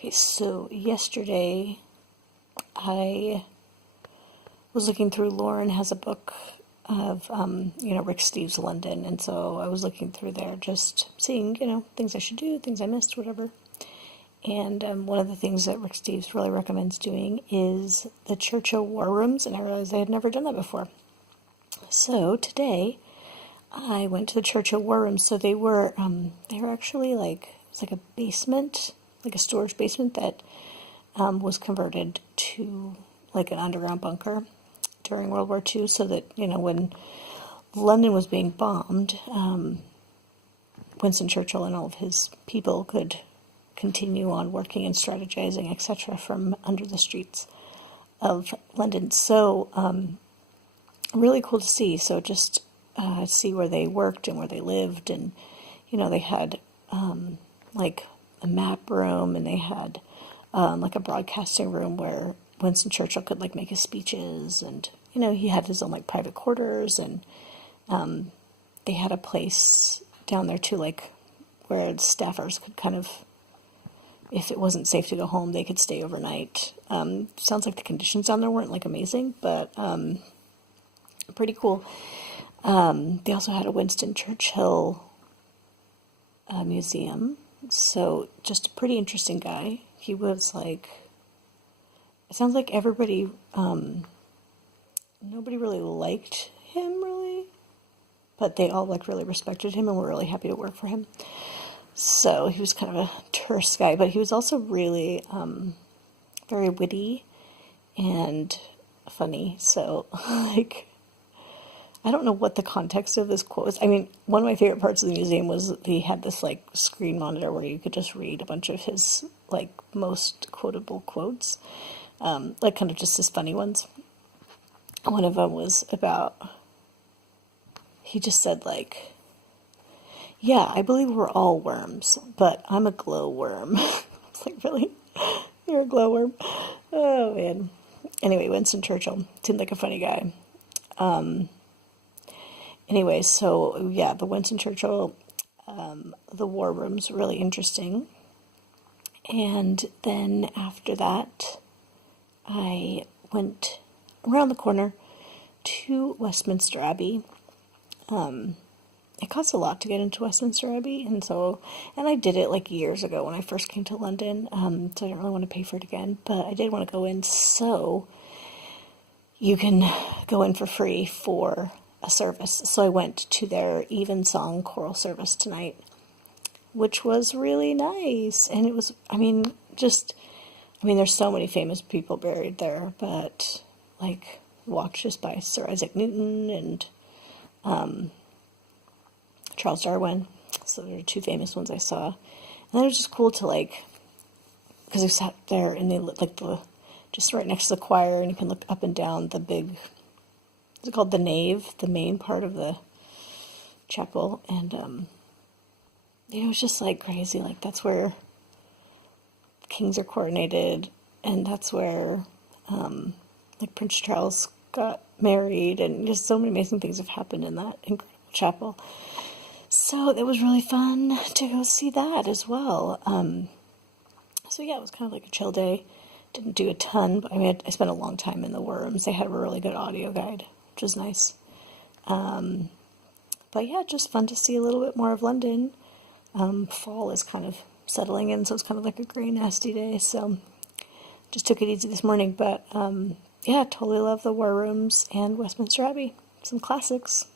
Okay, so yesterday I was looking through. Lauren has a book of, Rick Steves' London, and so I was looking through there, just seeing, things I should do, things I missed, whatever. And one of the things that Rick Steves really recommends doing is the Churchill War Rooms, and I realized I had never done that before. So today I went to the Churchill War Rooms. So they were actually it's like a basement, like a storage basement that was converted to like an underground bunker during World War II, so that, when London was being bombed, Winston Churchill and all of his people could continue on working and strategizing, etc., from under the streets of London. So, really cool to see. So just see where they worked and where they lived, and, they had like a map room, and they had like a broadcasting room where Winston Churchill could like make his speeches, and he had his own like private quarters, and they had a place down there too, like where the staffers could kind of, if it wasn't safe to go home, they could stay overnight. Sounds like the conditions down there weren't like amazing, but pretty cool. They also had a Winston Churchill museum, so just a pretty interesting guy. He was like, it sounds like everybody, nobody really liked him, really, but they all like really respected him and were really happy to work for him. So he was kind of a terse guy, but he was also really very witty and funny. So, like, I don't know what the context of this quote was. I mean, one of my favorite parts of the museum was he had this like screen monitor where you could just read a bunch of his like most quotable quotes, like kind of just his funny ones. One of them was about, he just said like, "Yeah, I believe we're all worms, but I'm a glowworm." It's like, really? You're a glowworm? Oh, man. Anyway, Winston Churchill seemed like a funny guy. Anyway, so, yeah, the Winston Churchill, the war room's really interesting. And then after that, I went around the corner to Westminster Abbey. It costs a lot to get into Westminster Abbey, and I did it like years ago when I first came to London, so I don't really want to pay for it again, but I did want to go in, so you can go in for free for a service. So I went to their evensong choral service tonight, which was really nice, and it was, there's so many famous people buried there, but, like, walked just by Sir Isaac Newton and, Charles Darwin. So there are two famous ones I saw. And then it was just cool to, like, because we sat there and they like just right next to the choir, and you can look up and down the big, what's it called, the nave, the main part of the chapel. And it was just like crazy. Like, that's where kings are coronated, and that's where like Prince Charles got married, and just so many amazing things have happened in that incredible chapel. So it was really fun to go see that as well. So yeah, it was kind of like a chill day. Didn't do a ton, but I spent a long time in the war rooms. They had a really good audio guide, which was nice. But yeah, just fun to see a little bit more of London. Fall is kind of settling in, so it's kind of like a gray, nasty day. So just took it easy this morning. But yeah, totally love the war rooms and Westminster Abbey. Some classics.